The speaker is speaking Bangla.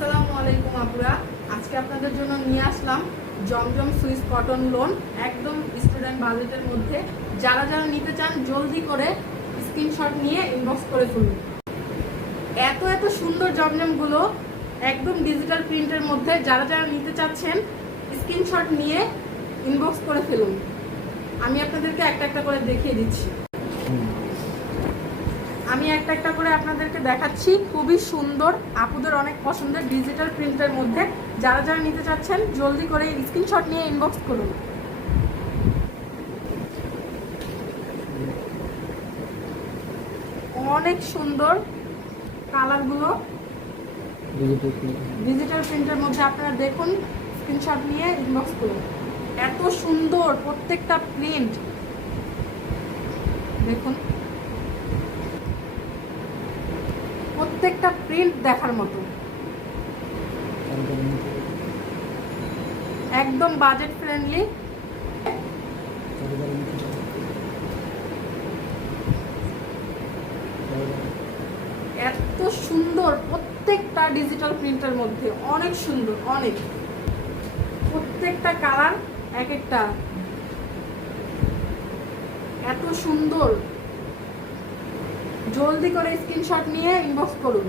আসসালামু আলাইকুম আপুরা। আজকে আপনাদের জন্য নিয়ে আসলাম জমজম সুইস কটন লোন। একদম স্টুডেন্ট বাজেটের মধ্যে। যারা যারা নিতে চান, জলদি করে স্ক্রিনশট নিয়ে ইনবক্স করে ফেলুন। এত এত সুন্দর জমজমগুলো একদম ডিজিটাল প্রিন্টের মধ্যে। যারা যারা নিতে চাচ্ছেন স্ক্রিনশট নিয়ে ইনবক্স করে ফেলুন। আমি আপনাদেরকে একটা একটা করে দেখিয়ে দিচ্ছি। আমি একটা একটা করে আপনাদেরকে দেখাচ্ছি। খুবই সুন্দর আপুদের অনেক পছন্দের ডিজিটাল প্রিন্টের মধ্যে। যারা যারা নিতে চাচ্ছেন জলদি করে স্ক্রিনশট নিয়ে ইনবক্স করুন। অনেক সুন্দর কালারগুলো ডিজিটাল প্রিন্টের মধ্যে। আপনারা দেখুন স্ক্রিনশট নিয়ে ইনবক্স করুন। এত সুন্দর প্রত্যেকটা প্রিন্ট দেখুন। প্রত্যেকটা প্রিন্ট দেখার মতো। একদম বাজেট ফ্রেন্ডলি এত সুন্দর প্রত্যেকটা ডিজিটাল প্রিন্টের মধ্যে, অনেক সুন্দর, অনেক। প্রত্যেকটা কালার এক একটা। এত সুন্দর। জলদি করে স্ক্রিনশট নিয়ে ইনবক্স করুন।